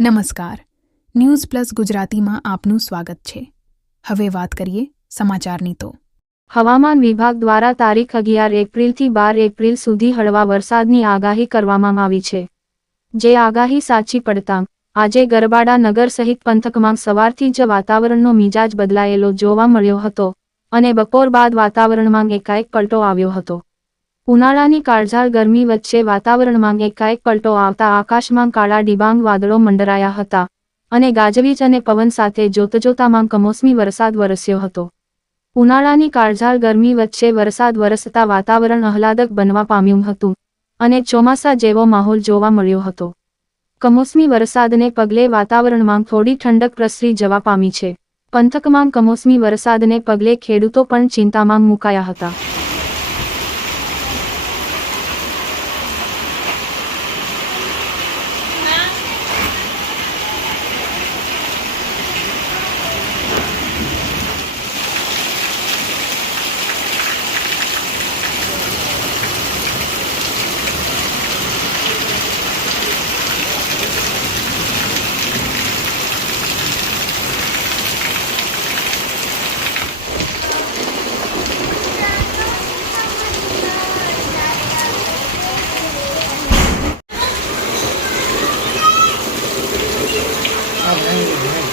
નમસ્કાર. News plus ગુજરાતીમાં આપનું સ્વાગત છે. હવે વાત કરીએ સમાચારની તો. હવામાન વિભાગ દ્વારા તારીખ અગિયાર એપ્રિલથી બાર એપ્રિલ સુધી હળવા વરસાદની આગાહી કરવામાં આવી છે. જે આગાહી સાચી પડતા આજે ગરબાડા નગર સહિત પંથકમાં સવારથી જ વાતાવરણનો મિજાજ બદલાયેલો જોવા મળ્યો હતો અને બપોર બાદ વાતાવરણમાં એકાએક પલટો આવ્યો હતો. ઉનાળાની કાળઝાળ ગરમી વચ્ચે વાતાવરણમાં એકાએક પલટો આવતા આકાશમાં કાળા ડિબાંગ વાદળો મંડરાયા હતા અને ગાજવીજ અને પવન સાથે જોતજોતામાં કમોસમી વરસાદ વરસ્યો હતો. ઉનાળાની કાળઝાળ ગરમી વચ્ચે વરસાદ વરસતા વાતાવરણ આહલાદક બનવા પામ્યું હતું અને ચોમાસા જેવો માહોલ જોવા મળ્યો હતો. કમોસમી વરસાદને પગલે વાતાવરણમાં થોડી ઠંડક પ્રસરી જવા પામી છે. પંથકમાં કમોસમી વરસાદને પગલે ખેડૂતો પણ ચિંતામાં મુકાયા હતા. Amém.